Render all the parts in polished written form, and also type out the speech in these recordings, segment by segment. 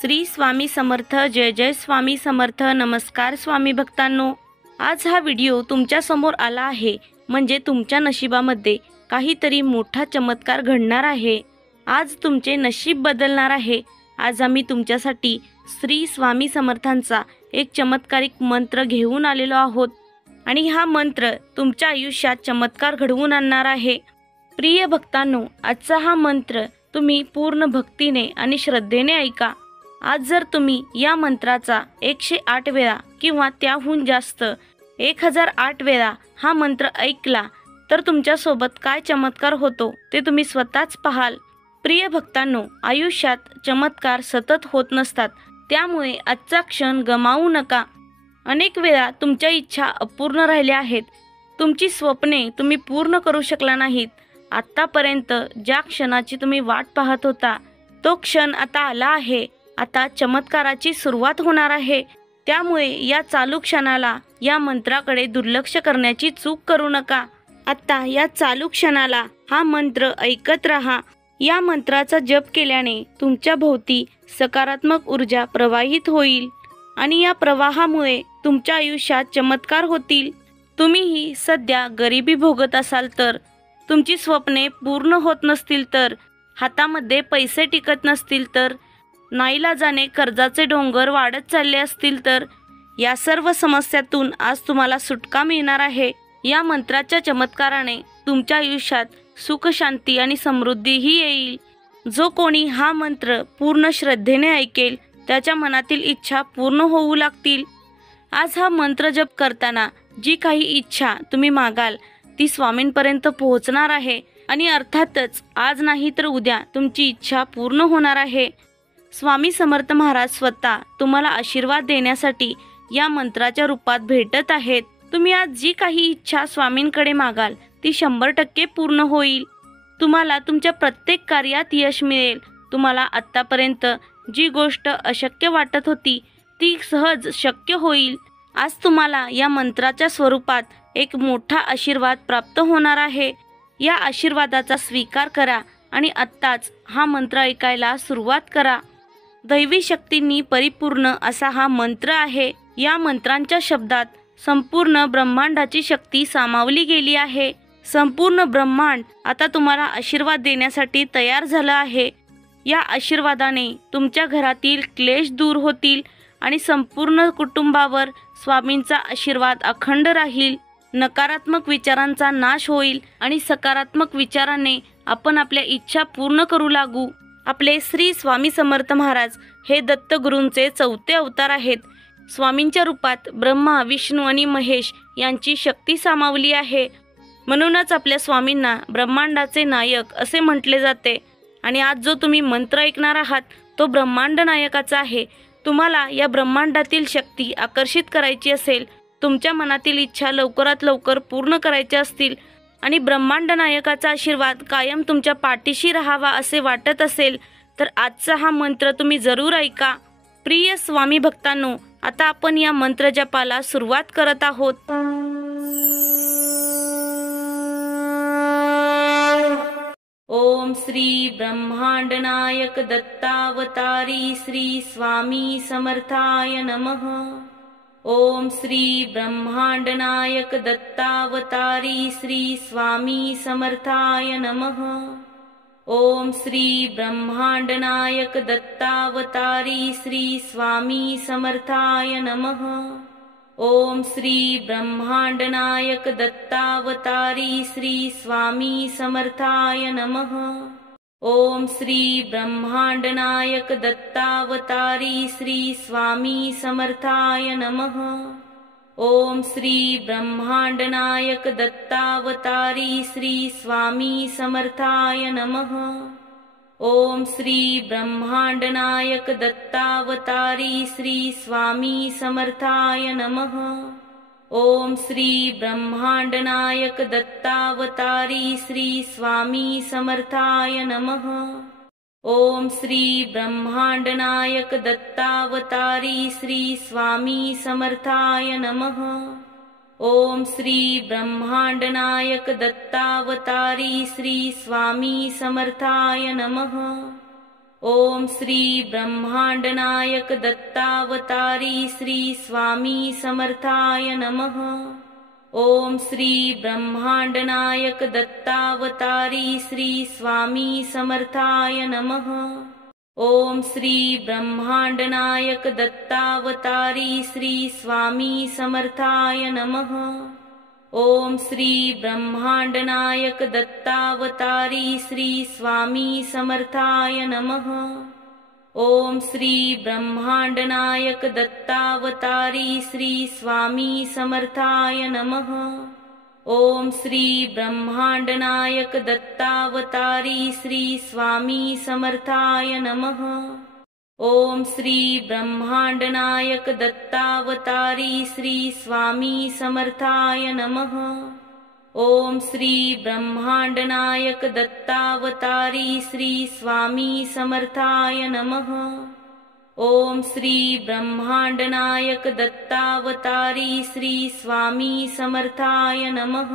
श्री स्वामी समर्थ. जय जय स्वामी समर्थ. नमस्कार स्वामी भक्तांनो. आज हा व्हिडिओ तुमच्या समोर आला आहे म्हणजे तुमच्या नशिबामध्ये काहीतरी मोठा चमत्कार घडणार आहे. आज तुमचे नशीब बदलणार आहे. आज आम्ही तुमच्यासाठी श्री स्वामी समर्थांचा एक चमत्कारिक मंत्र घेऊन आलेलो आहोत आणि हा मंत्र तुमच्या आयुष्यात चमत्कार घडवून आणणार आहे. प्रिय भक्तांनो, आजचा हा मंत्र तुम्ही पूर्ण भक्तीने आणि श्रद्धेने ऐका. आज जर तुम्ही या मंत्राचा 108 वेळा किंवा त्याहून जास्त 1008 वेळा हा मंत्र ऐकला तर तुमच्यासोबत काय चमत्कार होतो ते तुम्ही स्वतःच पाहाल. प्रिय भक्तांनो, आयुष्यात चमत्कार सतत होत नसतात, त्यामुळे आजचा क्षण गमावू नका. अनेक वेळा तुमच्या इच्छा अपूर्ण राहिल्या आहेत. तुमची स्वप्ने तुम्ही पूर्ण करू शकला नाहीत. आत्तापर्यंत ज्या क्षणाची तुम्ही वाट पाहत होता तो क्षण आता आला आहे. आता चमत्काराची सुरुवात होणार आहे. त्यामुळे या चालू क्षणाला, या मंत्राकडे दुर्लक्ष करण्याची चूक करू नका. आता या चालू क्षणाला हा मंत्र ऐकत रहा. या मंत्राचा जप केल्याने तुमच्या भोवती सकारात्मक ऊर्जा प्रवाहित होईल आणि या प्रवाहामुळे तुमच्या आयुष्यात चमत्कार होतील. तुम्हीही सध्या गरिबी भोगत असाल तर, तुमची स्वप्ने पूर्ण होत नसतील तर, हातामध्ये पैसे टिकत नसतील तर, नाईलाजाने कर्जाचे डोंगर वाढत चालले असतील तर, या सर्व समस्यातून आज तुम्हाला सुटका मिळणार आहे. या मंत्राच्या चमत्काराने तुमच्या आयुष्यात सुख, शांती आणि समृद्धीही येईल. जो कोणी हा मंत्र पूर्ण श्रद्धेने ऐकेल त्याच्या मनातील इच्छा पूर्ण होऊ लागतील. आज हा मंत्र जप करताना जी काही इच्छा तुम्ही मागाल ती स्वामींपर्यंत पोहोचणार आहे आणि अर्थातच आज नाही तर उद्या तुमची इच्छा पूर्ण होणार आहे. स्वामी समर्थ महाराज स्वतः तुम्हाला आशीर्वाद देण्यासाठी या मंत्राच्या रूपात भेटत आहेत. तुम्ही आज जी काही इच्छा स्वामींकडे मागाल ती 100% पूर्ण होईल. तुम्हाला तुमच्या प्रत्येक कार्यात यश मिळेल. तुम्हाला आत्तापर्यंत जी गोष्ट अशक्य वाटत होती ती सहज शक्य होईल. आज तुम्हाला या मंत्राच्या स्वरूपात एक मोठा आशीर्वाद प्राप्त होणार आहे. या आशीर्वादाचा स्वीकार करा आणि आत्ताच हा मंत्र ऐकायला सुरुवात करा. दैवी शक्तींनी परिपूर्ण असा हा मंत्र आहे. या मंत्रांच्या शब्दात संपूर्ण ब्रह्मांडाची शक्ती सामावली गेली आहे. संपूर्ण ब्रह्मांड आता तुम्हाला आशीर्वाद देण्यासाठी तयार झालं आहे. या आशीर्वादाने तुमच्या घरातील क्लेश दूर होतील आणि संपूर्ण कुटुंबावर स्वामींचा आशीर्वाद अखंड राहील. नकारात्मक विचारांचा नाश होईल आणि सकारात्मक विचाराने आपण आपल्या इच्छा पूर्ण करू लागू. आपले श्री स्वामी समर्थ महाराज हे दत्तगुरूंचे 4थे अवतार आहेत. स्वामींच्या रूपात ब्रह्मा, विष्णू आणि महेश यांची शक्ती सामावली आहे. म्हणूनच आपल्या स्वामींना ब्रह्मांडाचे नायक असे म्हटले जाते. आणि आज जो तुम्ही मंत्र ऐकणार आहात तो ब्रह्मांड नायकाचा आहे. तुम्हाला या ब्रह्मांडातील शक्ती आकर्षित करायची असेल, तुमच्या मनातील इच्छा लवकरात लवकर पूर्ण करायच्या असतील आणि ब्रह्मांड नायकाचा आशीर्वाद कायम तुमच्या पाठीशी राहावा असे वाटत असेल तर आजचा हा मंत्र तुम्ही जरूर ऐका. प्रिय स्वामी भक्तांनो, आता आपण या मंत्र जपाला सुरुवात करत आहोत. ओम श्री ब्रह्मांड नायक दत्तावतारी श्री स्वामी समर्थाय नमः. ओम श्री ब्रह्मांड नायक दत्तावतारी श्री स्वामी समर्थाय नमः. ओम श्री ब्रह्मांड नायक दत्तावतारी श्री स्वामी समर्थाय नमः. ओम श्री ब्रह्मांड नायक दत्तावतारी श्री स्वामी समर्थाय नमः. ओम श्री ब्रह्मांड नायक दत्तावतारी श्री स्वामी समर्थाय नमः. ओम श्री ब्रह्मांड नायक दत्तावतारी श्री स्वामी समर्थाय नमः. ओम श्री ब्रह्मांड नायक दत्तावतारी श्री स्वामी समर्थाय नमः. ओम श्री ब्रह्मांड नायक दत्तावतारी श्री स्वामी समर्थाय नमः. ओम श्री ब्रह्मांड नायक दत्तावतारी श्री स्वामी समर्थाय नमः. ओम श्री ब्रह्मांड नायक दत्तावतारी श्री स्वामी समर्थाय नमः. ओम श्री ब्रह्मांडनायक दत्तावतारी श्री स्वामी समर्थाय नमः। ओम श्री ब्रह्मांडनायक दत्तावतारी श्री स्वामी समर्थाय नमः। ओम श्री ब्रह्मांडनायक दत्तावतारी श्री स्वामी समर्थाय नमः। ओम श्री ब्रह्मांडनायक दत्तावतारी श्री स्वामी समर्थाय नमः। ओम श्री ब्रह्मांडनायक दत्तावतारी श्री स्वामी समर्थाय नमः। ओम श्री ब्रह्मांडनायक दत्तावतारी श्री स्वामी समर्थाय नमः। ओम श्री ब्रह्मांडनायक दत्तावतारी श्री स्वामी समर्थाय नमः। ओम श्री ब्रह्मांडनायक दत्तावतारी श्री स्वामी समर्थाय नमः। ओम श्री ब्रह्मांडनायक दत्तावतारी श्री स्वामी समर्थाय नमः।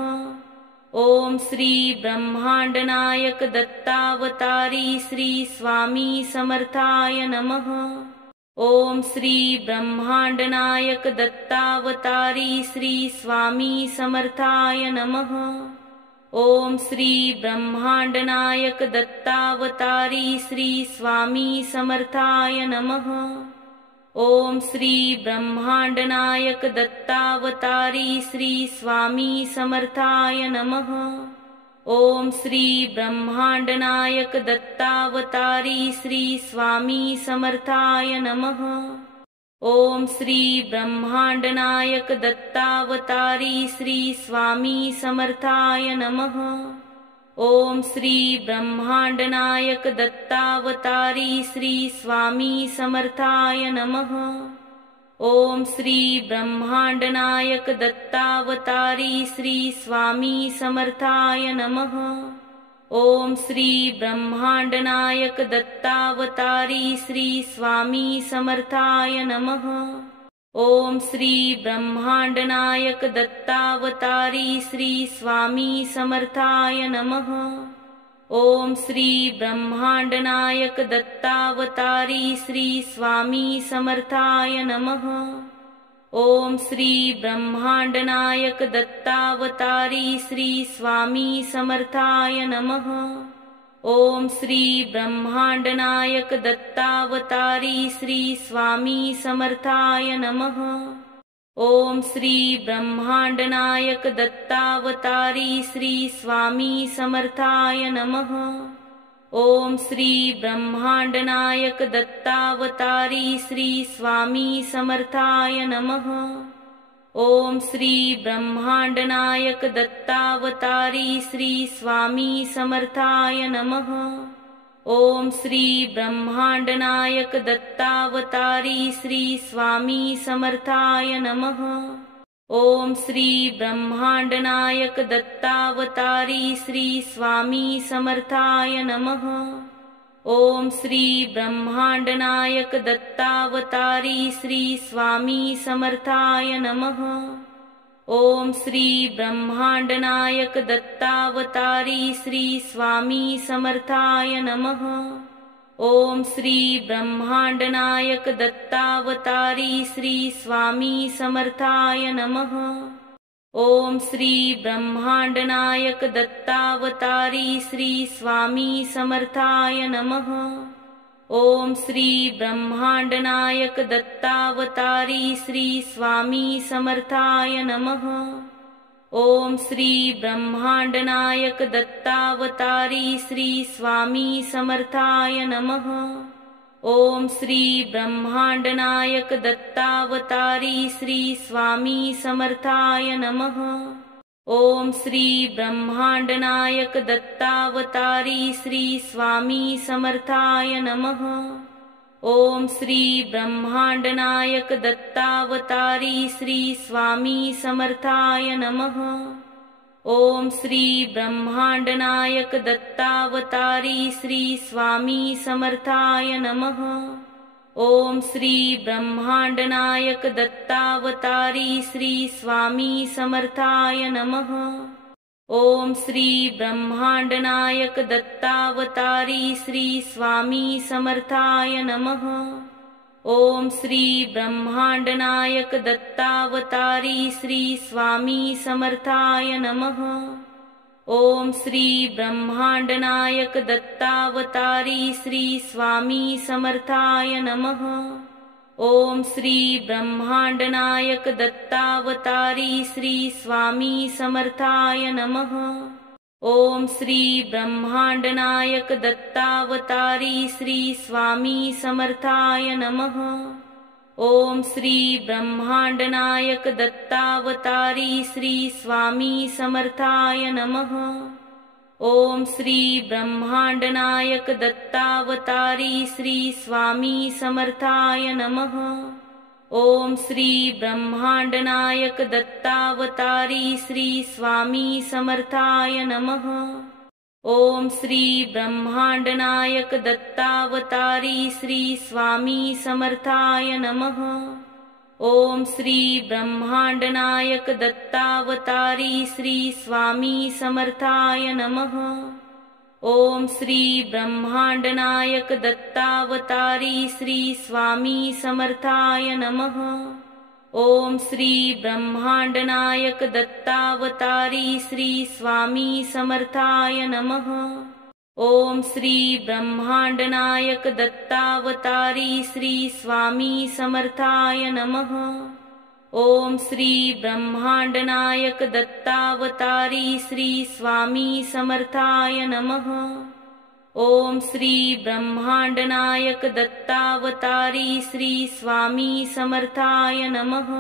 ओम श्री ब्रह्मांडनायक दत्तावतारी श्री स्वामी समर्थाय नमः। ओम श्री ब्रह्मांडनायक दत्तावतारी श्री स्वामी समर्थाय नमः। ओम श्री ब्रह्मांडनायक दत्तावतारी श्री स्वामी समर्थाय नमः। ओम श्री ब्रह्मांडनायक दत्तावतारी श्री स्वामी समर्थाय नमः। ओम श्री ब्रह्मांडनायक दत्तावतारी श्री स्वामी समर्थाय नमः। ओम श्री ब्रह्मांडनायक दत्तावतारी श्री स्वामी समर्थाय नमः। ओम श्री ब्रह्मांडनायक दत्तावतारी श्री स्वामी समर्थाय नमः। ओम श्री ब्रह्मांडनायक दत्तावतारी श्री स्वामी समर्थाय नमः। ओम श्री ब्रह्मांडनायक दत्तावतारी श्री स्वामी समर्थाय नमः। ओम श्री ब्रह्मांडनायक दत्तावतारी श्री स्वामी समर्थाय नमः। ओम श्री ब्रह्मांडनायक दत्तावतारी श्री स्वामी समर्थाय नमः। ओम श्री ब्रह्मांडनायक दत्तावतारी श्री स्वामी समर्थाय नमः। ओम श्री ब्रह्मांडनायक दत्तावतारी श्री स्वामी समर्थाय नमः। ओम श्री ब्रह्मांडनायक दत्तावतारी श्री स्वामी समर्थाय नमः। ओम श्री ब्रह्मांडनायक दत्तावतारी श्री स्वामी समर्थाय नमः। ओम श्री ब्रह्मांडनायक दत्तावतारी श्री स्वामी समर्थाय नमः। ओम श्री ब्रह्मांडनायक दत्तावतारी श्री स्वामी समर्थाय नमः। ओम श्री ब्रह्मांडनायक दत्तावतारी श्री स्वामी समर्थाय नमः। ओम श्री ब्रह्मांडनायक दत्तावतारी श्री स्वामी समर्थाय नमः। ओम श्री ब्रह्मांडनायक दत्तावतारी श्री स्वामी समर्थाय नमः। ओम श्री ब्रह्मांडनायक दत्तावतारी श्री स्वामी समर्थाय नमः। ओम श्री ब्रह्मांडनायक दत्तावतारी श्री स्वामी समर्थाय नमः। ओम श्री ब्रह्मांडनायक दत्तावतारी श्री स्वामी समर्थाय नमः। ओम श्री ब्रह्मांडनायक दत्तावतारी श्री स्वामी समर्थाय नमः। ओम श्री ब्रह्मांडनायक दत्तावतारी श्री स्वामी समर्थाय नमः। ओम श्री ब्रह्मांडनायक दत्तावतारी श्री स्वामी समर्थाय नमः। ओम श्री ब्रह्मांडनायक दत्तावतारी श्री स्वामी समर्थाय नमः। ओम श्री ब्रह्मांडनायक दत्तावतारी श्री स्वामी समर्थाय नमः। ओम श्री ब्रह्मांडनायक दत्तावतारी श्री स्वामी समर्थाय नमः। ओम श्री ब्रह्मांडनायक दत्तावतारी श्री स्वामी समर्थाय नमः। ओम श्री ब्रह्मांडनायक दत्तावतारी श्री स्वामी समर्थाय नमः। ओम श्री ब्रह्मांडनायक दत्तावतारी श्री स्वामी समर्थाय नमः। ओम श्री ब्रह्मांडनायक दत्तावतारी श्री स्वामी समर्थाय नमः। ओम श्री ब्रह्मांडनायक दत्तावतारी श्री स्वामी समर्थाय नमः। ओम श्री ब्रह्मांडनायक दत्तावतारी श्री स्वामी समर्थाय नमः। ओम श्री ब्रह्मांडनायक दत्तावतारी श्री स्वामी समर्थाय नमः। ओम श्री ब्रह्मांडनायक दत्तावतारी श्री स्वामी समर्थाय नमः। ओम श्री ब्रह्मांडनायक दत्तावतारी श्री स्वामी समर्थाय नमः। ओम श्री ब्रह्मांडनायक दत्तावतारी श्री स्वामी समर्थाय नमः। ओम श्री ब्रह्मांडनायक दत्तावतारी श्री स्वामी समर्थाय नमः। ओम श्री ब्रह्मांडनायक दत्तावतारी श्री स्वामी समर्थाय नमः। ओम श्री ब्रह्मांडनायक दत्तावतारी श्री स्वामी समर्थाय नमः। ओम श्री ब्रह्मांडनायक दत्तावतारी श्री स्वामी समर्थाय नमः। ओम श्री ब्रह्मांडनायक दत्तावतारी श्री स्वामी समर्थाय नमः।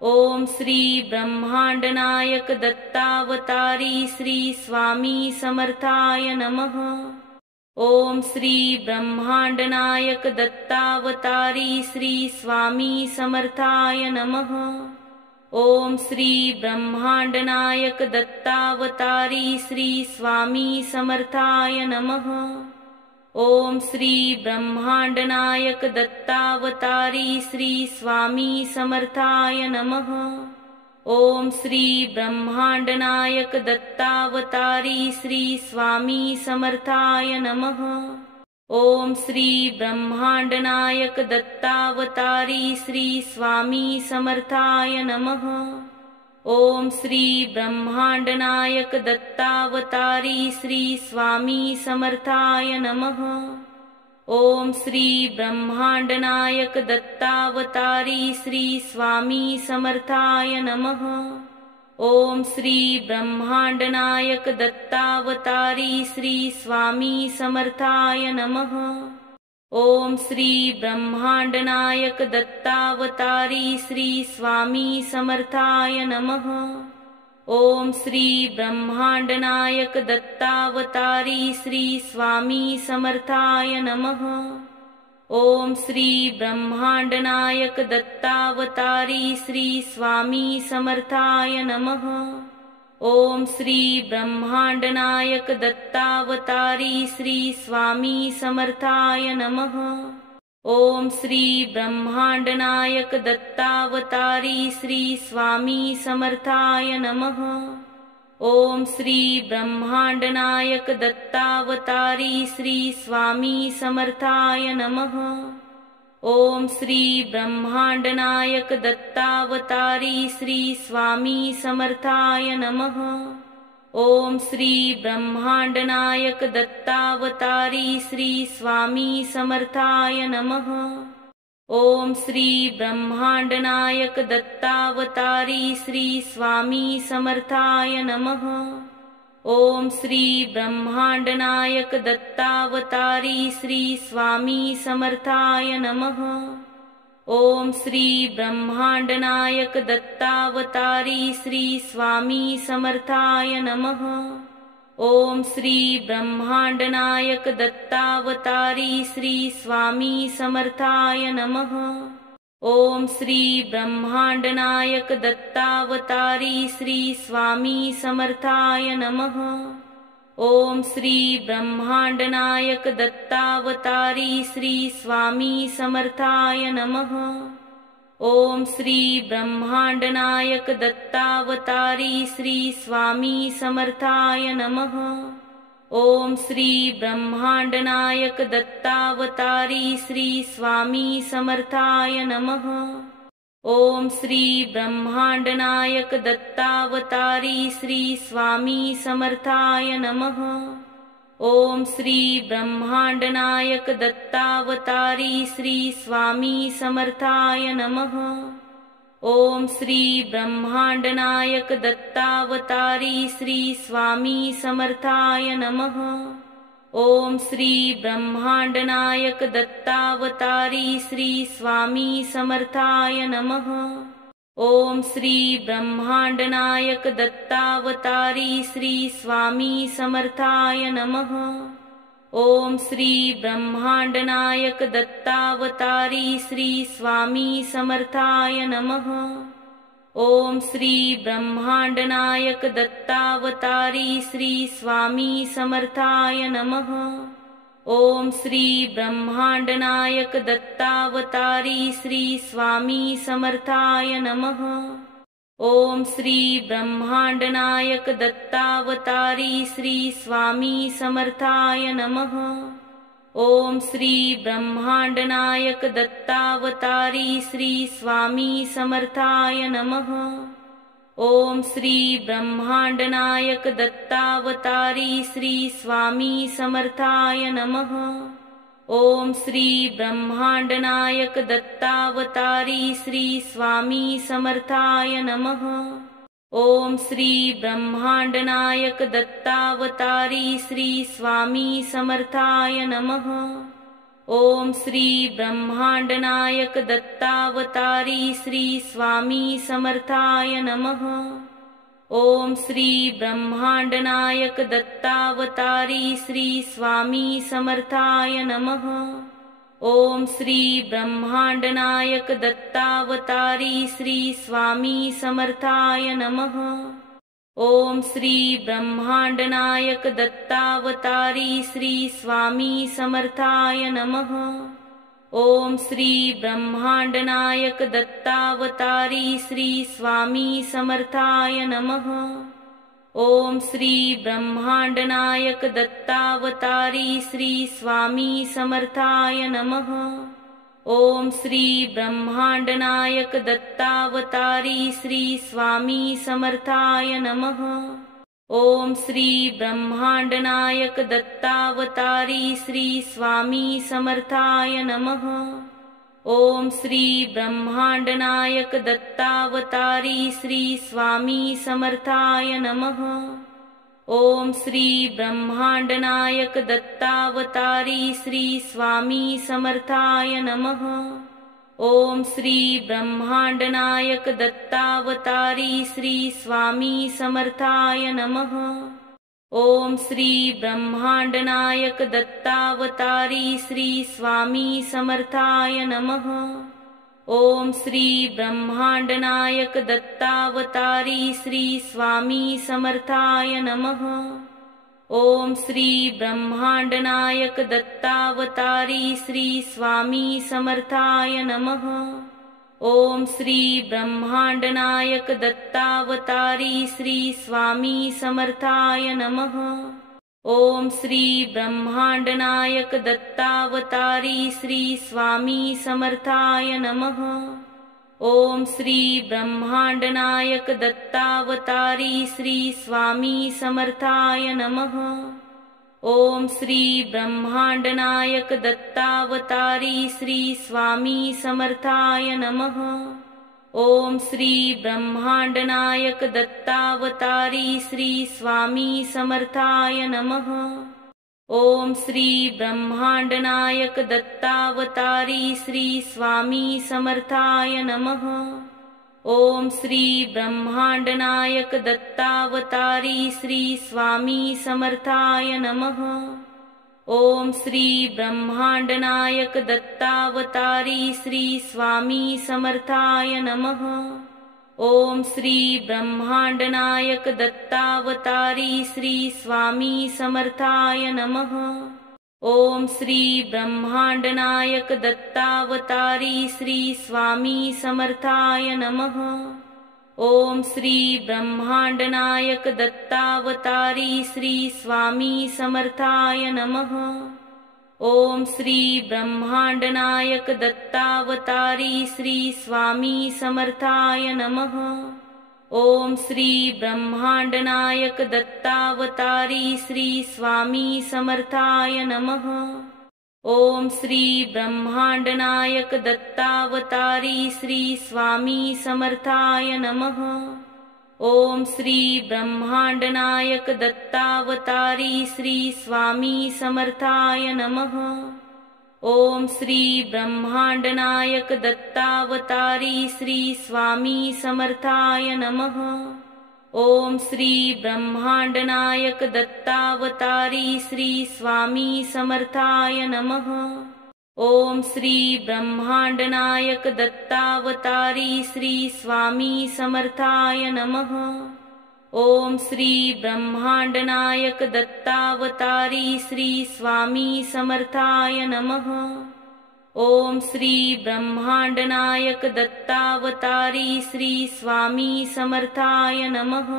ओम श्री ब्रह्मांडनायक दत्तावतारी श्री स्वामी समर्थाय नमः। ओम श्री ब्रह्मांडनायक दत्तावतारी श्री स्वामी समर्थाय नमः। ओम श्री ब्रह्मांडनायक दत्तावतारी श्री स्वामी समर्थाय नमः। ओम श्री ब्रह्मांडनायक दत्तावतारी श्री स्वामी समर्थाय नमः। ओम श्री ब्रह्मांडनायक दत्तावतारी श्री स्वामी समर्थाय नमः। ओम श्री ब्रह्मांडनायक दत्तावतारी श्री स्वामी समर्थाय नमः। ओम श्री ब्रह्मांडनायक दत्तावतारी श्री स्वामी समर्थाय नमः। ओम श्री ब्रह्मांडनायक दत्तावतारी श्री स्वामी समर्थाय नमः। ओम श्री ब्रह्मांडनायक दत्तावतारी श्री स्वामी समर्थाय नमः। ओम श्री ब्रह्मांडनायक दत्तावतारी श्री स्वामी समर्थाय नमः। ओम श्री ब्रह्मांडनायक दत्तावतारी श्री स्वामी समर्थाय नमः। ओम श्री ब्रह्मांडनायक दत्तावतारी श्री स्वामी समर्थाय नमः। ओम श्री ब्रह्मांडनायक दत्तावतारी श्री स्वामी समर्थाय नमः। ओम श्री ब्रह्मांडनायक दत्तावतारी श्री स्वामी समर्थाय नमः। ओम श्री ब्रह्मांडनायक दत्तावतारी श्री स्वामी समर्थाय नमः। ओम श्री ब्रह्मांडनायक दत्तावतारी श्री स्वामी समर्थाय नमः। ओम श्री ब्रह्मांडनायक दत्तावतारी श्री स्वामी समर्थाय नमः। ओम श्री ब्रह्मांडनायक दत्तावतारी श्री स्वामी समर्थाय नमः। ओम श्री ब्रह्मांडनायक दत्तावतारी श्री स्वामी समर्थाय नमः। ओम श्री ब्रह्मांडनायक दत्तावतारी श्री स्वामी समर्थाय नमः। ओम श्री ब्रह्मांडनायक दत्तावतारी श्री स्वामी समर्थाय नमः। ओम श्री ब्रह्मांडनायक दत्तावतारी श्री स्वामी समर्थाय नमः। ओम श्री ब्रह्मांडनायक दत्तावतारी श्री स्वामी समर्थाय नमः। ओम श्री ब्रह्मांडनायक दत्तावतारी श्री स्वामी समर्थाय नमः। ओम श्री ब्रह्मांडनायक दत्तावतारी श्री स्वामी समर्थाय नमः। ओम श्री ब्रह्मांडनायक दत्तावतारी श्री स्वामी समर्थाय नमः। ओम श्री ब्रह्मांडनायक दत्तावतारी श्री स्वामी समर्थाय नमः। ओम श्री ब्रह्मांडनायक दत्तावतारी श्री स्वामी समर्थाय नमः। ओम श्री ब्रह्मांडनायक दत्तावतारी श्री स्वामी समर्थाय नमः। ओम श्री ब्रह्मांडनायक दत्तावतारी श्री स्वामी समर्थाय नमः। ओम श्री ब्रह्मांडनायक दत्तावतारी श्री स्वामी समर्थाय नमः। ओम श्री ब्रह्मांडनायक दत्तावतारी श्री स्वामी समर्थाय नमः। ओम श्री ब्रह्मांडनायक दत्तावतारी श्री स्वामी समर्थाय नमः। ओम श्री ब्रह्मांडनायक दत्तावतारी श्री स्वामी समर्थाय नमः। ओम श्री ब्रह्मांडनायक दत्तावतारी श्री स्वामी समर्थाय नमः। ओम श्री ब्रह्मांडनायक दत्तावतारी श्री स्वामी समर्थाय नमः। ओम श्री ब्रह्मांडनायक दत्तावतारी श्री स्वामी समर्थाय नमः। ओम श्री ब्रह्मांडनायक दत्तावतारी श्री स्वामी समर्थाय नमः। ओम श्री ब्रह्मांडनायक दत्तावतारी श्री स्वामी समर्थाय नमः। ओम श्री ब्रह्मांडनायक दत्तावतारी श्री स्वामी समर्थाय नमः। ओम श्री ब्रह्मांडनायक दत्तावतारी श्री स्वामी समर्थाय नमः। ओम श्री ब्रह्मांडनायक दत्तावतारी श्री स्वामी समर्थाय नमः। ओम श्री ब्रह्मांडनायक दत्तावतारी श्री स्वामी समर्थाय नमः। ओम श्री ब्रह्मांडनायक दत्तावतारी श्री स्वामी समर्थाय नमः। ओम श्री ब्रह्मांडनायक दत्तावतारी श्री स्वामी समर्थाय नमः। ओम श्री ब्रह्मांडनायक दत्तावतारी श्री स्वामी समर्थाय नमः। ओम श्री ब्रह्मांडनायक दत्तावतारी श्री स्वामी समर्थाय नमः। ओम श्री ब्रह्मांडनायक दत्तावतारी श्री स्वामी समर्थाय नमः। ओम श्री ब्रह्मांडनायक दत्तावतारी श्री स्वामी समर्थाय नमः। ओम श्री ब्रह्मांडनायक दत्तावतारी श्री स्वामी समर्थाय नमः। ओम श्री ब्रह्मांडनायक दत्तावतारी श्री स्वामी समर्थाय नमः। ओम श्री ब्रह्मांडनायक दत्तावतारी श्री स्वामी समर्थाय नमः। ओम श्री ब्रह्मांडनायक दत्तावतारी श्री स्वामी समर्थाय नमः। ओम श्री ब्रह्मांडनायक दत्तावतारी श्री स्वामी समर्थाय नमः। ओम श्री ब्रह्मांडनायक दत्तावतारी श्री स्वामी समर्थाय नमः। ओम श्री ब्रह्मांडनायक दत्तावतारी श्री स्वामी समर्थाय नमः। ओम श्री ब्रह्मांडनायक दत्तावतारी श्री स्वामी समर्थाय नमः। ओम श्री ब्रह्मांडनायक दत्तावतारी श्री स्वामी समर्थाय नमः। ओम श्री ब्रह्मांडनायक दत्तावतारी श्री स्वामी समर्थाय नमः। ओम श्री ब्रह्मांडनायक दत्तावतारी श्री स्वामी समर्थाय नमः। ओम श्री ब्रह्मांडनायक दत्तावतारी श्री स्वामी समर्थाय नमः। ओम श्री ब्रह्मांडनायक दत्तावतारी श्री स्वामी समर्थाय नमः। ओम श्री ब्रह्मांडनायक दत्तावतारी श्री स्वामी समर्थाय नमः। ओम श्री ब्रह्मांडनायक दत्तावतारी श्री स्वामी समर्थाय नमः। ओम श्री ब्रह्मांडनायक दत्तावतारी श्री स्वामी समर्थाय नमः। ओम श्री ब्रह्मांडनायक दत्तावतारी श्री स्वामी समर्थाय नमः। ओम श्री ब्रह्मांडनायक दत्तावतारी श्री स्वामी समर्थाय नमः। ओम श्री ब्रह्मांडनायक दत्तावतारी श्री स्वामी समर्थाय नमः। ओम श्री ब्रह्मांडनायक दत्तावतारी श्री स्वामी समर्थाय नमः। ओम श्री ब्रह्मांडनायक दत्तावतारी श्री स्वामी समर्थाय नमः। ओम श्री ब्रह्मांडनायक दत्तावतारी श्री स्वामी समर्थाय नमः। ओम श्री ब्रह्मांडनायक दत्तावतारी श्री स्वामी समर्थाय नमः।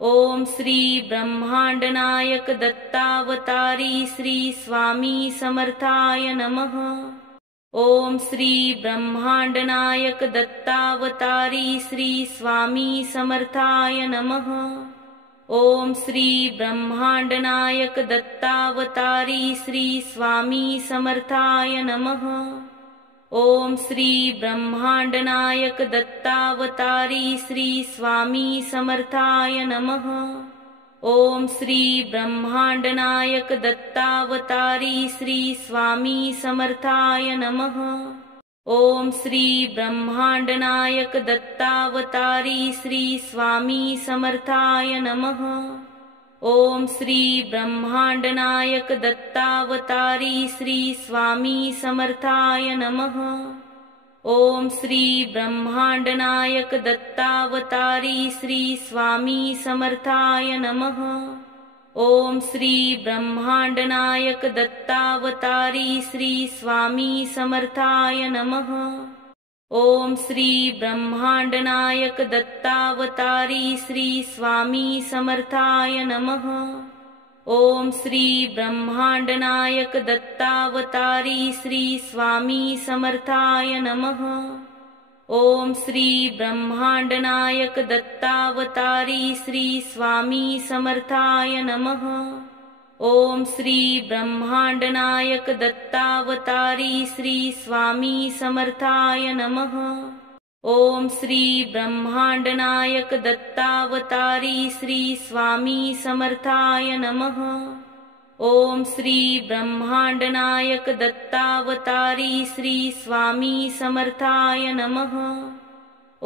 ओम श्री ब्रह्मांडनायक दत्तावतारी श्री स्वामी समर्थाय नमः। ओम श्री ब्रह्मांडनायक दत्तावतारी श्री स्वामी समर्थाय नमः। ओम श्री ब्रह्मांडनायक दत्तावतारी श्री स्वामी समर्थाय नमः। ओम श्री ब्रह्मांडनायक दत्तावतारी श्री स्वामी समर्थाय नमः। ओम श्री ब्रह्मांडनायक दत्तावतारी श्री स्वामी समर्थाय नमः। ओम श्री ब्रह्मांडनायक दत्तावतारी श्री स्वामी समर्थाय नमः। ओम श्री ब्रह्मांडनायक दत्तावतारी श्री स्वामी समर्थाय नमः। ओम श्री ब्रह्मांडनायक दत्तावतारी श्री स्वामी समर्थाय नमः। ओम श्री ब्रह्मांडनायक दत्तावतारी श्री स्वामी समर्थाय नमः। ओम श्री ब्रह्मांडनायक दत्तावतारी श्री स्वामी समर्थाय नमः। ओम श्री ब्रह्मांडनायक दत्तावतारी श्री स्वामी समर्थाय नमः। ओम श्री ब्रह्मांडनायक दत्तावतारी श्री स्वामी समर्थाय नमः। ओम श्री ब्रह्मांडनायक दत्तावतारी श्री स्वामी समर्थाय नमः। ओम श्री ब्रह्मांडनायक दत्तावतारी श्री स्वामी समर्थाय नमः। ओम श्री ब्रह्मांडनायक दत्तावतारी श्री स्वामी समर्थाय नमः।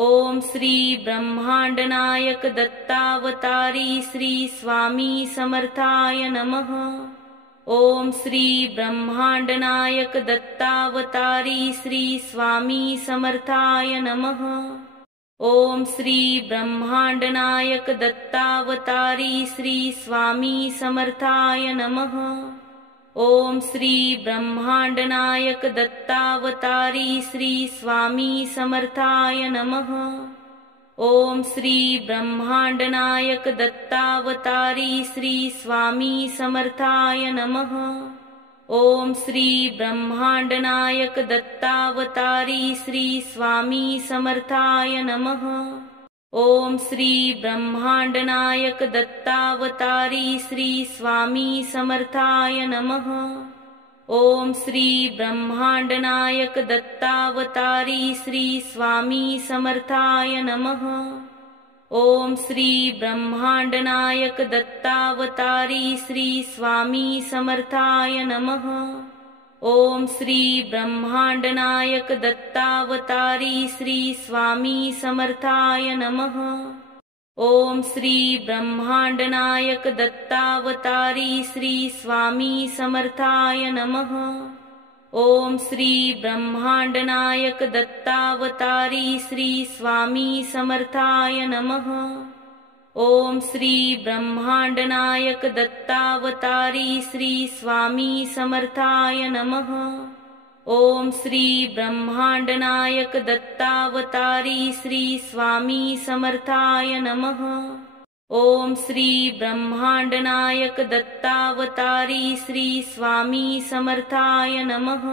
ओम श्री ब्रह्मांडनायक दत्तावतारी श्री स्वामी समर्थाय नमः। ओम श्री ब्रह्मांडनायक दत्तावतारी श्री स्वामी समर्थाय नमः। ओम श्री ब्रह्मांडनायक दत्तावतारी श्री स्वामी समर्थाय नमः। ओम श्री ब्रह्मांडनायक दत्तावतारी श्री स्वामी समर्थाय नमः। ओम श्री ब्रह्मांडनायक दत्तावतारी श्री स्वामी समर्थाय नमः। ओम श्री ब्रह्मांडनायक दत्तावतारी श्री स्वामी समर्थाय नमः। ओम श्री ब्रह्मांडनायक दत्तावतारी श्री स्वामी समर्थाय नमः। ओम श्री ब्रह्मांडनायक दत्तावतारी श्री स्वामी समर्थाय नमः। ओम श्री ब्रह्मांडनायक दत्तावतारी श्री स्वामी समर्थाय नमः। ओम श्री ब्रह्मांडनायक दत्तावतारी श्री स्वामी समर्थाय नमः। ओम श्री ब्रह्मांडनायक दत्तावतारी श्री स्वामी समर्थाय नमः। ओम श्री ब्रह्मांडनायक दत्तावतारी श्री स्वामी समर्थाय नमः। ओम श्री ब्रह्मांडनायक दत्तावतारी श्री स्वामी समर्थाय नमः। ओम श्री ब्रह्मांडनायक दत्तावतारी श्री स्वामी समर्थाय नमः। ओम श्री ब्रह्मांडनायक दत्तावतारी श्री स्वामी समर्थाय नमः।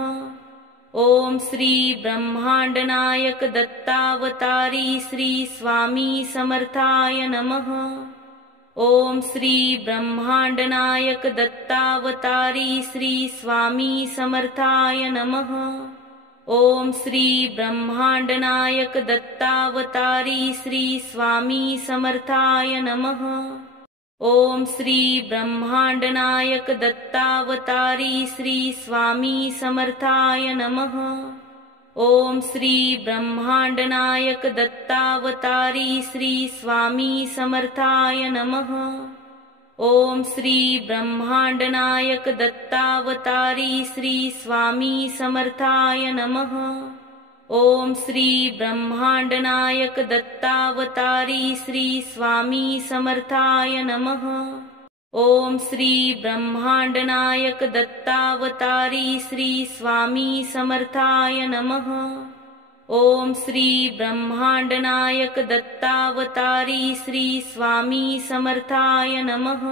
ओम श्री ब्रह्मांडनायक दत्तावतारी श्री स्वामी समर्थाय नमः। ओम श्री ब्रह्मांडनायक दत्तावतारी श्री स्वामी समर्थाय नमः। ओम श्री ब्रह्मांडनायक दत्तावतारी श्री स्वामी समर्थाय नमः। ओम श्री ब्रह्मांडनायक दत्तावतारी श्री स्वामी समर्थाय नमः। ओम श्री ब्रह्मांडनायक दत्तावतारी श्री स्वामी समर्थाय नमः। ओम श्री ब्रह्मांडनायक दत्तावतारी श्री स्वामी समर्थाय नमः। ओम श्री ब्रह्मांडनायक दत्तावतारी श्री स्वामी समर्थाय नमः। ओम श्री ब्रह्मांडनायक दत्तावतारी श्री स्वामी समर्थाय नमः। ओम श्री ब्रह्मांडनायक दत्तावतारी श्री स्वामी समर्थाय नमः।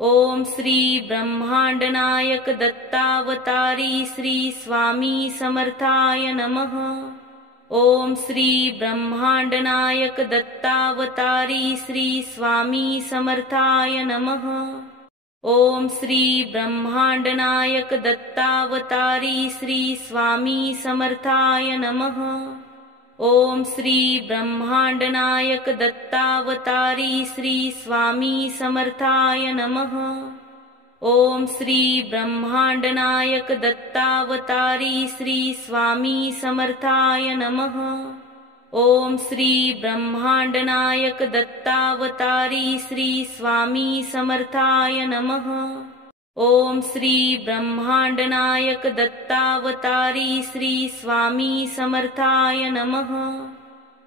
ओम श्री ब्रह्मांडनायक दत्तावतारी श्री स्वामी समर्थाय नमः। ओम श्री ब्रह्मांडनायक दत्तावतारी श्री स्वामी समर्थाय नमः। ओम श्री ब्रह्मांडनायक दत्तावतारी श्री स्वामी समर्थाय नमः। ओम श्री ब्रह्मांडनायक दत्तावतारी श्री स्वामी समर्थाय नमः। ओम श्री ब्रह्मांडनायक दत्तावतारी श्री स्वामी समर्थाय नमः। ओम श्री ब्रह्मांडनायक दत्तावतारी श्री स्वामी समर्थाय नमः। ओम श्री ब्रह्मांडनायक दत्तावतारी श्री स्वामी समर्थाय नमः।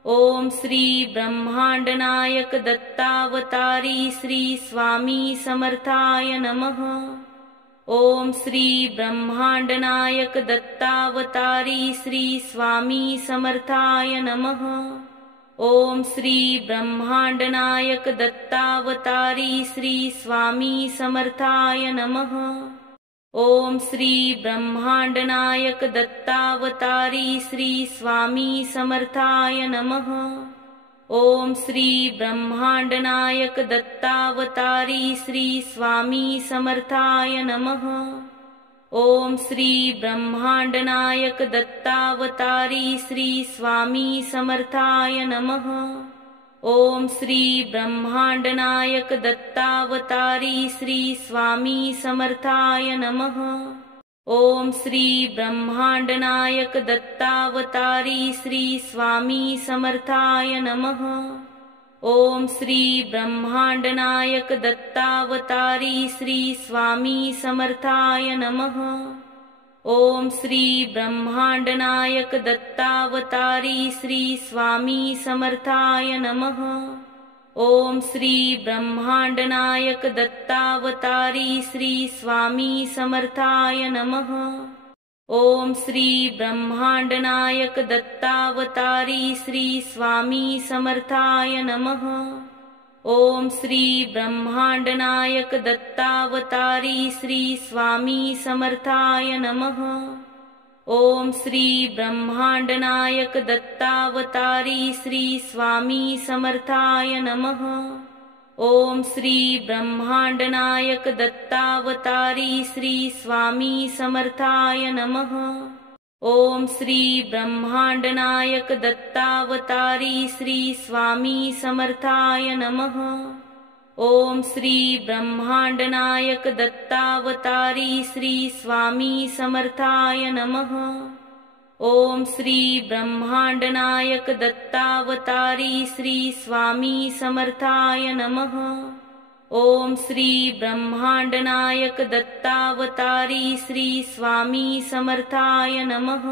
ओम श्री ब्रह्मांडनायक दत्तावतारी श्री स्वामी समर्थाय नमः। ओम श्री ब्रह्मांडनायक दत्तावतारी श्री स्वामी समर्थाय नमः। ओम श्री ब्रह्मांडनायक दत्तावतारी श्री स्वामी समर्थाय नमः। ओम श्री ब्रह्मांडनायक दत्तावतारी श्री स्वामी समर्थाय नमः। ओम श्री ब्रह्मांडनायक दत्तावतारी श्री स्वामी समर्थाय नमः। ओम श्री ब्रह्मांडनायक दत्तावतारी श्री स्वामी समर्थाय नमः। ओम श्री ब्रह्मांडनायक दत्तावतारी श्री स्वामी समर्थाय नमः। ओम श्री ब्रह्मांडनायक दत्तावतारी श्री स्वामी समर्थाय नमः। ओम श्री ब्रह्मांडनायक दत्तावतारी श्री स्वामी समर्थाय नमः। ओम श्री ब्रह्मांडनायक दत्तावतारी श्री स्वामी समर्थाय नमः। ओम श्री ब्रह्मांडनायक दत्तावतारी श्री स्वामी समर्थाय नमः। ओम श्री ब्रह्मांडनायक दत्तावतारी श्री स्वामी समर्थाय नमः। ओम श्री ब्रह्मांडनायक दत्तावतारी श्री स्वामी समर्थाय नमः। ओम श्री ब्रह्मांडनायक दत्तावतारी श्री स्वामी समर्थाय नमः। ओम श्री ब्रह्मांडनायक दत्तावतारी श्री स्वामी समर्थाय नमः। ओम श्री ब्रह्मांडनायक दत्तावतारी श्री स्वामी समर्थाय नमः। ओम श्री ब्रह्मांडनायक दत्तावतारी श्री स्वामी समर्थाय नमः। ओम श्री ब्रह्मांडनायक दत्तावतारी श्री स्वामी समर्थाय नमः। ओम श्री ब्रह्मांडनायक दत्तावतारी श्री स्वामी समर्थाय नमः।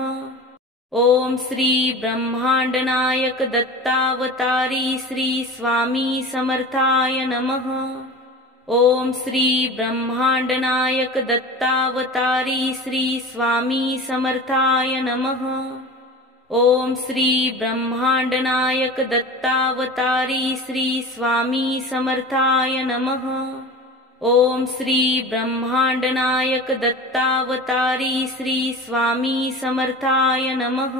ओम श्री ब्रह्मांडनायक दत्तावतारी श्री स्वामी समर्थाय नमः। ओम श्री ब्रह्मांडनायक दत्तावतारी श्री स्वामी समर्थाय नमः। ओम श्री ब्रह्मांडनायक दत्तावतारी श्री स्वामी समर्थाय नमः। ओम श्री ब्रह्मांडनायक दत्तावतारी श्री स्वामी समर्थाय नमः।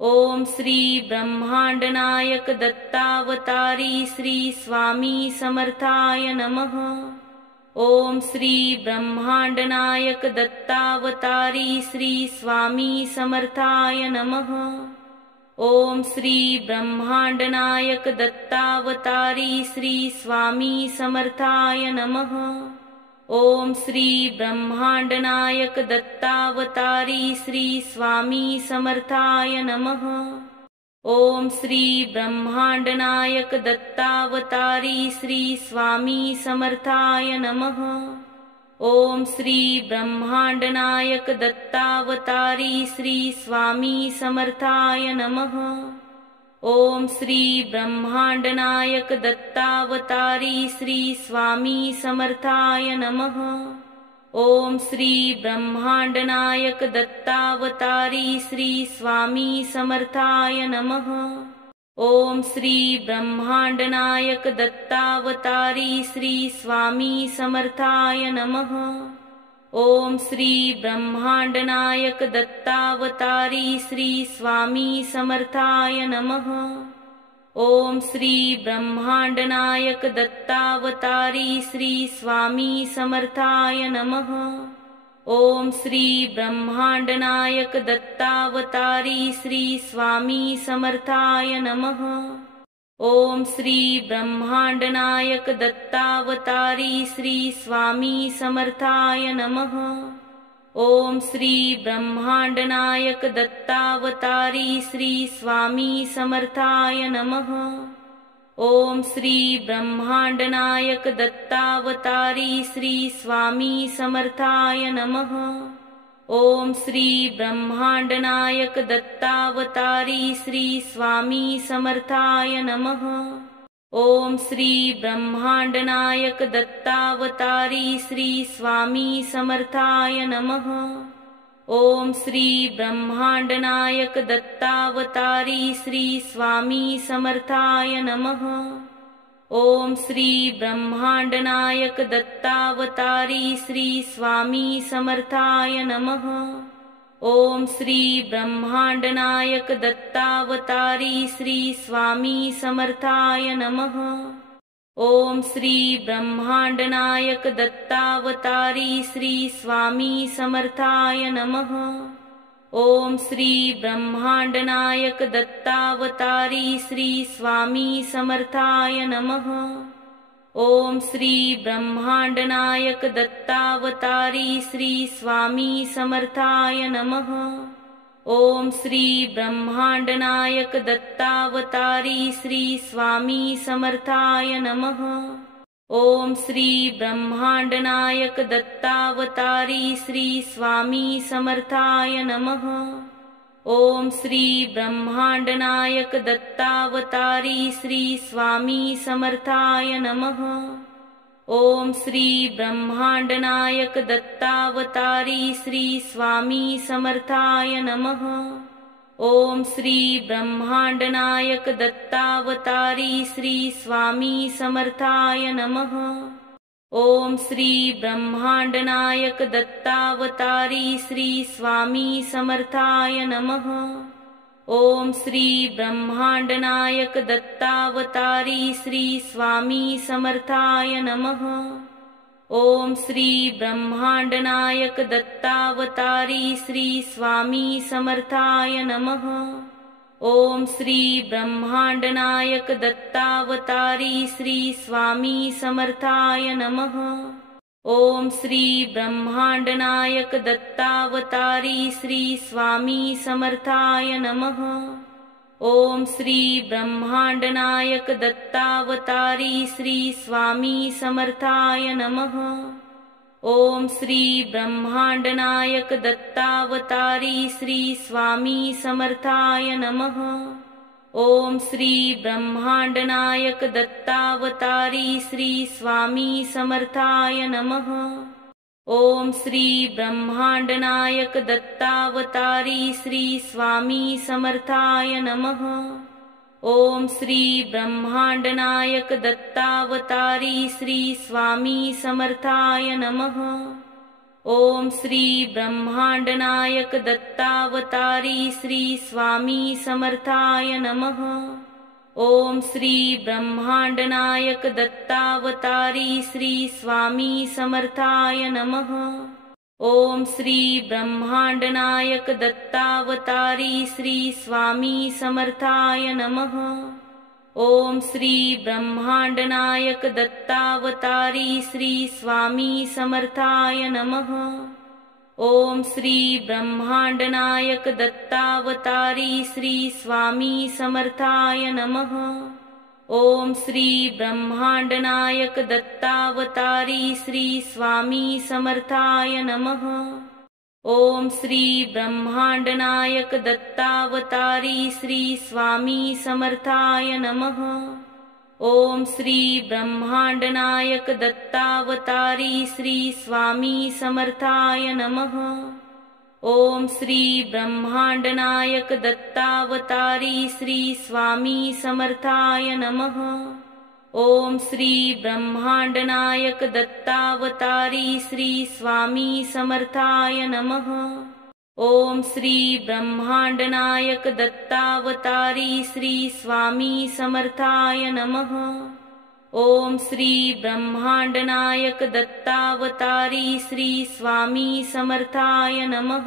ओम श्री ब्रह्मांडनायक दत्तावतारी श्री स्वामी समर्थाय नमः। ओम श्री ब्रह्मांडनायक दत्तावतारी श्री स्वामी समर्थाय नमः। ओम श्री ब्रह्मांडनायक दत्तावतारी श्री स्वामी समर्थाय नमः। ओम श्री ब्रह्मांडनायक दत्तावतारी श्री स्वामी समर्थाय नमः। ओम श्री ब्रह्मांडनायक दत्तावतारी श्री स्वामी समर्थाय नमः। ओम श्री ब्रह्मांडनायक दत्तावतारी श्री स्वामी समर्थाय नमः। ओम श्री ब्रह्मांडनायक दत्तावतारी श्री स्वामी समर्थाय नमः। ओम श्री ब्रह्मांडनायक दत्तावतारी श्री स्वामी समर्थाय नमः। ओम श्री ब्रह्मांडनायक दत्तावतारी श्री स्वामी समर्थाय नमः। ओम श्री ब्रह्मांडनायक दत्तावतारी श्री स्वामी समर्थाय नमः। ओम श्री ब्रह्मांडनायक दत्तावतारी श्री स्वामी समर्थाय नमः। ओम श्री ब्रह्मांडनायक दत्तावतारी श्री स्वामी समर्थाय नमः। ओम श्री ब्रह्मांडनायक दत्तावतारी श्री स्वामी समर्थाय नमः। ओम श्री ब्रह्मांडनायक दत्तावतारी श्री स्वामी समर्थाय नमः। ओम श्री ब्रह्मांडनायक दत्तावतारी श्री स्वामी समर्थाय नमः। ओम श्री ब्रह्मांडनायक दत्तावतारी श्री स्वामी समर्थाय नमः। ओम श्री ब्रह्मांडनायक दत्तावतारी श्री स्वामी समर्थाय नमः। ओम श्री ब्रह्मांडनायक दत्तावतारी श्री स्वामी समर्थाय नमः। ओम श्री ब्रह्मांडनायक दत्तावतारी श्री स्वामी समर्थाय नमः। ओम श्री ब्रह्मांडनायक दत्तावतारी श्री स्वामी समर्थाय नमः। ओम श्री ब्रह्मांडनायक दत्तावतारी श्री स्वामी समर्थाय नमः। ओम श्री ब्रह्मांडनायक दत्तावतारी श्री स्वामी समर्थाय नमः। ओम श्री ब्रह्मांडनायक दत्तावतारी श्री स्वामी समर्थाय नमः। ओम श्री ब्रह्मांडनायक दत्तावतारी श्री स्वामी समर्थाय नमः। ओम श्री ब्रह्मांडनायक दत्तावतारी श्री स्वामी समर्थाय नमः। ओम श्री ब्रह्मांडनायक दत्तावतारी श्री स्वामी समर्थाय नमः। ओम श्री ब्रह्मांडनायक दत्तावतारी श्री स्वामी समर्थाय नमः। ओम श्री ब्रह्मांडनायक दत्तावतारी श्री स्वामी समर्थाय नमः। ओम श्री ब्रह्मांडनायक दत्तावतारी श्री स्वामी समर्थाय नमः। ओम श्री ब्रह्मांडनायक दत्तावतारी श्री स्वामी समर्थाय नमः। ओम श्री ब्रह्मांडनायक दत्तावतारी श्री स्वामी समर्थाय नमः। ओम श्री ब्रह्मांडनायक दत्तावतारी श्री स्वामी समर्थाय नमः। ओम श्री ब्रह्मांडनायक दत्तावतारी श्री स्वामी समर्थाय नमः। ओम श्री ब्रह्मांडनायक दत्तावतारी श्री स्वामी समर्थाय नमः। ओम श्री ब्रह्मांडनायक दत्तावतारी श्री स्वामी समर्थाय नमः। ओम श्री ब्रह्मांडनायक दत्तावतारी श्री स्वामी समर्थाय नमः। ओम श्री ब्रह्मांडनायक दत्तावतारी श्री स्वामी समर्थाय नमः। ओम श्री ब्रह्मांडनायक दत्तावतारी श्री स्वामी समर्थाय नमः। ओम श्री ब्रह्मांडनायक दत्तावतारी श्री स्वामी समर्थाय नमः। ओम श्री ब्रह्मांडनायक दत्तावतारी श्री स्वामी समर्थाय नमः। ओम श्री ब्रह्मांडनायक दत्तावतारी श्री स्वामी समर्थाय नमः। ओम श्री ब्रह्मांडनायक दत्तावतारी श्री स्वामी समर्थाय नमः। ओम श्री ब्रह्मांडनायक दत्तावतारी श्री स्वामी समर्थाय नमः। ओम श्री ब्रह्मांडनायक दत्तावतारी श्री स्वामी समर्थाय नमः। ओम श्री ब्रह्मांडनायक दत्तावतारी श्री स्वामी समर्थाय नमः। ओम श्री ब्रह्मांडनायक दत्तावतारी श्री स्वामी समर्थाय नमः। ओम श्री ब्रह्मांडनायक दत्तावतारी श्री स्वामी समर्थाय नमः। ओम श्री ब्रह्मांडनायक दत्तावतारी श्री स्वामी समर्थाय नमः। ओम श्री ब्रह्मांडनायक दत्तावतारी श्री स्वामी समर्थाय नमः। ओम श्री ब्रह्मांडनायक दत्तावतारी श्री स्वामी समर्थाय नमः।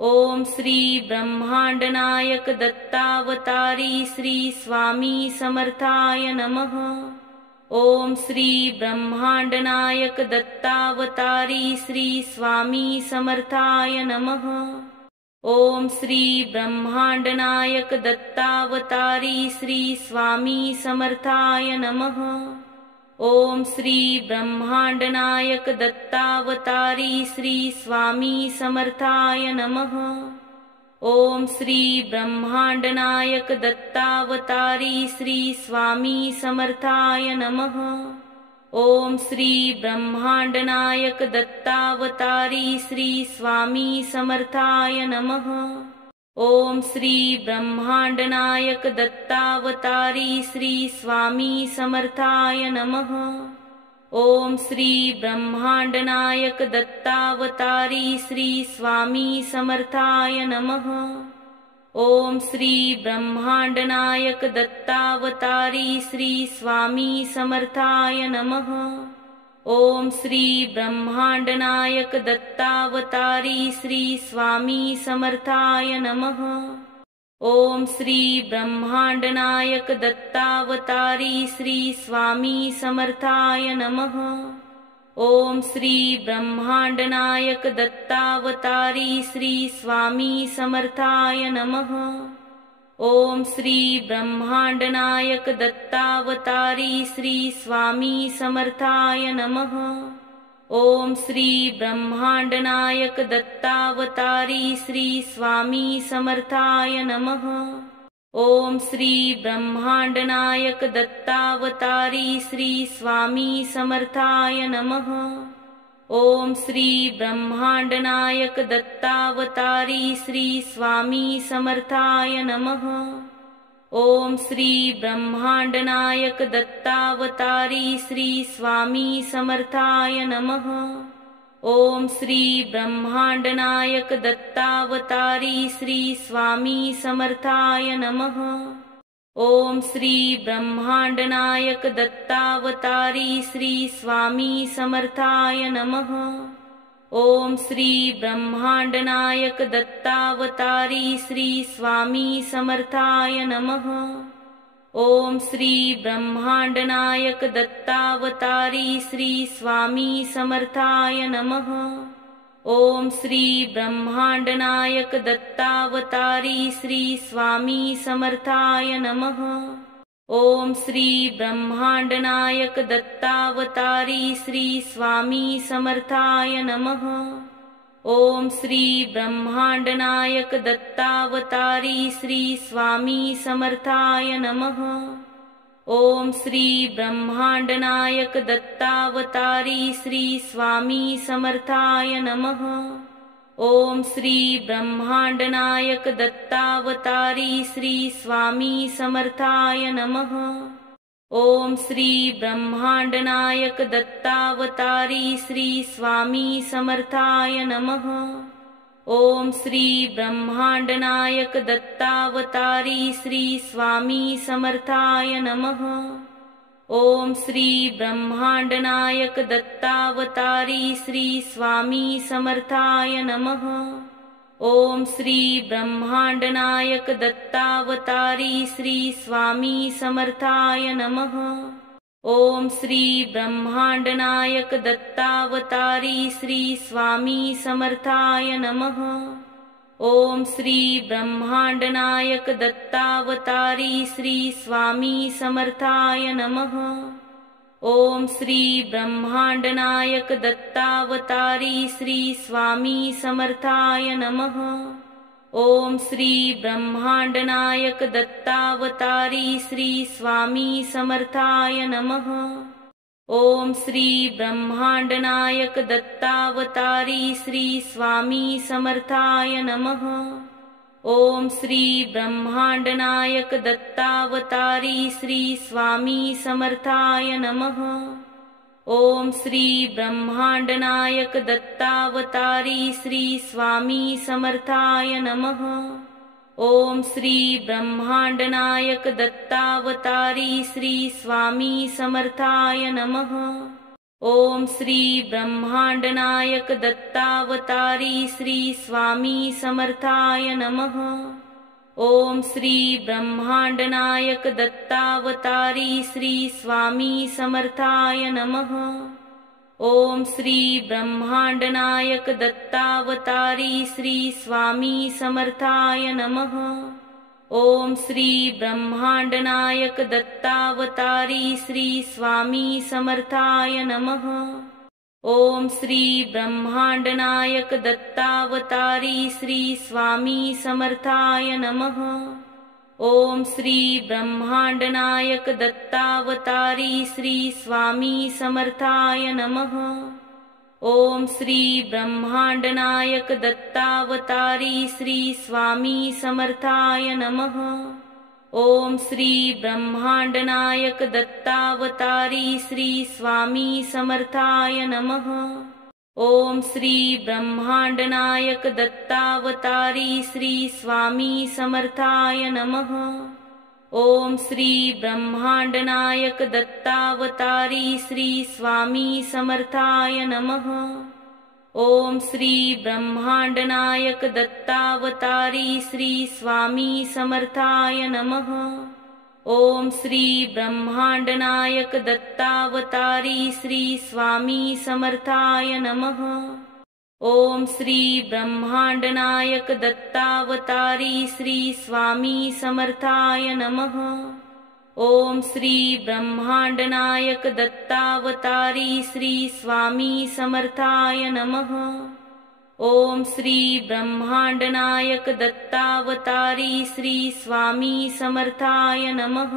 ओम श्री ब्रह्मांडनायक दत्तावतारी श्री स्वामी समर्थाय नमः। ओम श्री ब्रह्मांडनायक दत्तावतारी श्री स्वामी समर्थाय नमः। ओम श्री ब्रह्मांडनायक दत्तावतारी श्री स्वामी समर्थाय नमः। ओम श्री ब्रह्मांडनायक दत्तावतारी श्री स्वामी समर्थाय नमः। ओम श्री ब्रह्मांडनायक दत्तावतारी श्री स्वामी समर्थाय नमः। ओम श्री ब्रह्मांडनायक दत्तावतारी श्री स्वामी समर्थाय नमः। ओम श्री ब्रह्मांडनायक दत्तावतारी श्री स्वामी समर्थाय नमः। ओम श्री ब्रह्मांडनायक दत्तावतारी श्री स्वामी समर्थाय नमः। ओम श्री ब्रह्मांडनायक दत्तावतारी श्री स्वामी समर्थाय नमः। ओम श्री ब्रह्मांडनायक दत्तावतारी श्री स्वामी समर्थाय नमः। ओम श्री ब्रह्मांडनायक दत्तावतारी श्री स्वामी समर्थाय नमः। ओम श्री ब्रह्मांडनायक दत्तावतारी श्री स्वामी समर्थाय नमः। ओम श्री ब्रह्मांडनायक दत्तावतारी श्री स्वामी समर्थाय नमः। ओम श्री ब्रह्मांडनायक दत्तावतारी श्री स्वामी समर्थाय नमः। ओम श्री ब्रह्मांडनायक दत्तावतारी श्री स्वामी समर्थाय नमः। ओम श्री ब्रह्मांडनायक दत्तावतारी श्री स्वामी समर्थाय नमः। ओम श्री ब्रह्मांडनायक दत्तावतारी श्री स्वामी समर्थाय नमः। ओम श्री ब्रह्मांडनायक दत्तावतारी श्री स्वामी समर्थाय नमः। ओम श्री ब्रह्मांडनायक दत्तावतारी श्री स्वामी समर्थाय नमः। ओम श्री ब्रह्मांडनायक दत्तावतारी श्री स्वामी समर्थाय नमः। ओम श्री ब्रह्मांडनायक दत्तावतारी श्री स्वामी समर्थाय नमः। ओम श्री ब्रह्मांडनायक दत्तावतारी श्री स्वामी समर्थाय नमः। ओम श्री ब्रह्मांडनायक दत्तावतारी श्री स्वामी समर्थाय नमः। ओम श्री ब्रह्मांडनायक दत्तावतारी श्री स्वामी समर्थाय नमः। ओम श्री ब्रह्मांडनायक दत्तावतारी श्री स्वामी समर्थाय नमः। ओम श्री ब्रह्मांडनायक दत्तावतारी श्री स्वामी समर्थाय नमः। ओम श्री ब्रह्मांडनायक दत्तावतारी श्री स्वामी समर्थाय नमः। ओम श्री ब्रह्मांडनायक दत्तावतारी श्री स्वामी समर्थाय नमः। ओम श्री ब्रह्मांडनायक दत्तावतारी श्री स्वामी समर्थाय नमः। ओम श्री ब्रह्मांडनायक दत्तावतारी श्री स्वामी समर्थाय नमः। ओम श्री ब्रह्मांडनायक दत्तावतारी श्री स्वामी समर्थाय नमः। ओम श्री ब्रह्मांडनायक दत्तावतारी श्री स्वामी समर्थाय नमः। ओम श्री ब्रह्मांडनायक दत्तावतारी श्री स्वामी समर्थाय नमः। ओम श्री ब्रह्मांडनायक दत्तावतारी श्री स्वामी समर्थाय नमः। ओम श्री ब्रह्मांडनायक दत्तावतारी श्री स्वामी समर्थाय नमः। ओम श्री ब्रह्मांडनायक दत्तावतारी श्री स्वामी समर्थाय नमः। ओम श्री ब्रह्मांडनायक दत्तावतारी श्री स्वामी समर्थाय नमः। ओम श्री ब्रह्मांडनायक दत्तावतारी श्री स्वामी समर्थाय नमः। ओम श्री ब्रह्मांडनायक दत्तावतारी श्री स्वामी समर्थाय नमः। ओम श्री ब्रह्मांडनायक दत्तावतारी श्री स्वामी समर्थाय नमः। ओम श्री ब्रह्मांडनायक दत्तावतारी श्री स्वामी समर्थाय नमः। ओम श्री ब्रह्मांडनायक दत्तावतारी श्री स्वामी समर्थाय नमः। ओम श्री ब्रह्मांडनायक दत्तावतारी श्री स्वामी समर्थाय नमः। ओम श्री ब्रह्मांडनायक दत्तावतारी श्री स्वामी समर्थाय नमः। ओम श्री ब्रह्मांडनायक दत्तावतारी श्री स्वामी समर्थाय नमः। ओम श्री ब्रह्मांडनायक दत्तावतारी श्री स्वामी समर्थाय नमः। ओम श्री ब्रह्मांडनायक दत्तावतारी श्री स्वामी समर्थाय नमः। ओम श्री ब्रह्मांडनायक दत्तावतारी श्री स्वामी समर्थाय नमः। ओम श्री ब्रह्मांडनायक दत्तावतारी श्री स्वामी समर्थाय नमः। ओम श्री ब्रह्मांडनायक दत्तावतारी श्री स्वामी समर्थाय नमः। ओम श्री ब्रह्मांडनायक दत्तावतारी श्री स्वामी समर्थाय नमः। ओम श्री ब्रह्मांडनायक दत्तावतारी श्री स्वामी समर्थाय नमः। ओम श्री ब्रह्मांडनायक दत्तावतारी श्री स्वामी समर्थाय नमः।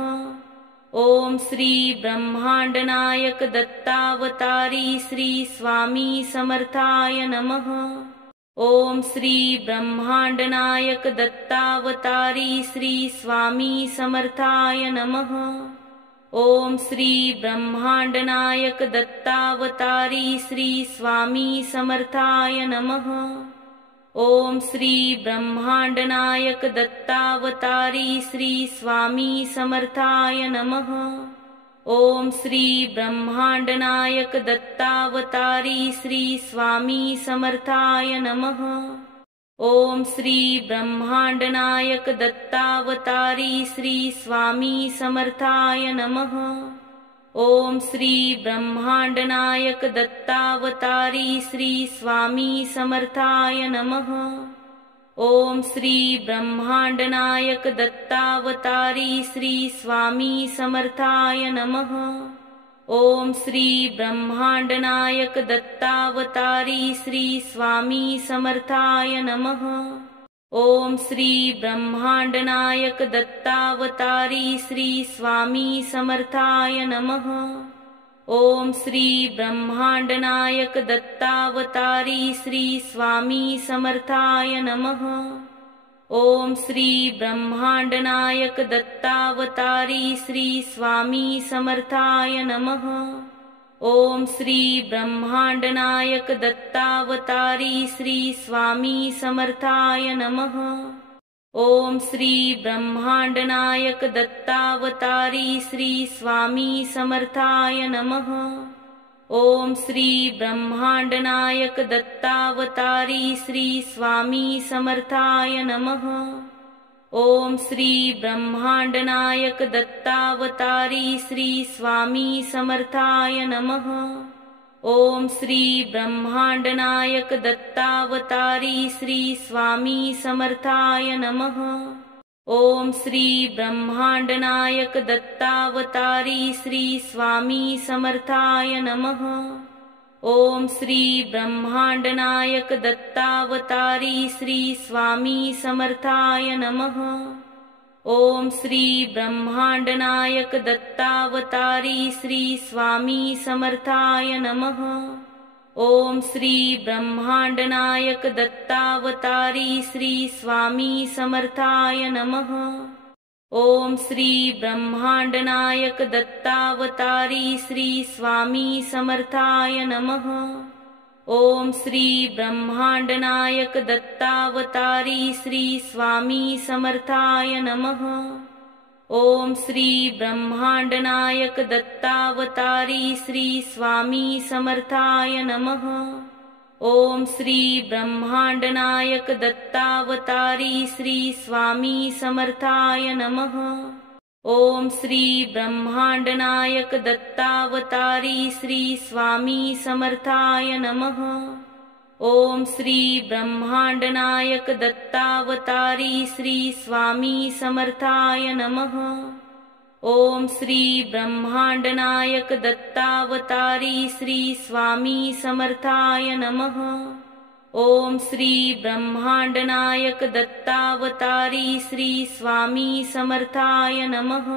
ओम श्री ब्रह्मांडनायक दत्तावतारी श्री स्वामी समर्थाय नमः। ओम श्री ब्रह्मांडनायक दत्तावतारी श्री स्वामी समर्थाय नमः। ओम श्री ब्रह्मांडनायक दत्तावतारी श्री स्वामी समर्थाय नमः। ओम श्री ब्रह्मांडनायक दत्तावतारी श्री स्वामी समर्थाय नमः। ओम श्री ब्रह्मांडनायक दत्तावतारी श्री स्वामी समर्थाय नमः। ओम श्री ब्रह्मांडनायक दत्तावतारी श्री स्वामी समर्थाय नमः। ओम श्री ब्रह्मांडनायक दत्तावतारी श्री स्वामी समर्थाय नमः। ओम श्री ब्रह्मांडनायक दत्तावतारी श्री स्वामी समर्थाय नमः। ओम श्री ब्रह्मांडनायक दत्तावतारी श्री स्वामी समर्थाय नमः। ओम श्री ब्रह्मांडनायक दत्तावतारी श्री स्वामी समर्थाय नमः। ओम श्री ब्रह्मांडनायक दत्तावतारी श्री स्वामी समर्थाय नमः। ओम श्री ब्रह्मांडनायक दत्तावतारी श्री स्वामी समर्थाय नमः। ओम श्री ब्रह्मांडनायक दत्तावतारी श्री स्वामी समर्थाय नमः। ओम श्री ब्रह्मांडनायक दत्तावतारी श्री स्वामी समर्थाय नमः। ओम श्री ब्रह्मांडनायक दत्तावतारी श्री स्वामी समर्थाय नमः। ओम श्री ब्रह्मांडनायक दत्तावतारी श्री स्वामी समर्थाय नमः। ओम श्री ब्रह्मांडनायक दत्तावतारी श्री स्वामी समर्थाय नमः। ओम श्री ब्रह्मांडनायक दत्तावतारी श्री स्वामी समर्थाय नमः। ओम श्री ब्रह्मांडनायक दत्तावतारी श्री स्वामी समर्थाय नमः। ओम श्री ब्रह्मांडनायक दत्तावतारी श्री स्वामी समर्थाय नमः। ओम श्री ब्रह्मांडनायक दत्तावतारी श्री स्वामी समर्थाय नमः। ओम श्री ब्रह्मांडनायक दत्तावतारी श्री स्वामी समर्थाय नमः। ओम श्री ब्रह्मांडनायक दत्तावतारी श्री स्वामी समर्थाय नमः। ओम श्री ब्रह्मांडनायक दत्तावतारी श्री स्वामी समर्थाय नमः। ओम श्री ब्रह्मांडनायक दत्तावतारी श्री स्वामी समर्थाय नमः। ओम श्री ब्रह्मांडनायक दत्तावतारी श्री स्वामी समर्थाय नमः। ओम श्री ब्रह्मांडनायक दत्तावतारी श्री स्वामी समर्थाय नमः। ओम श्री ब्रह्मांडनायक दत्तावतारी श्री स्वामी समर्थाय नमः। ओम श्री ब्रह्मांडनायक दत्तावतारी श्री स्वामी समर्थाय नमः।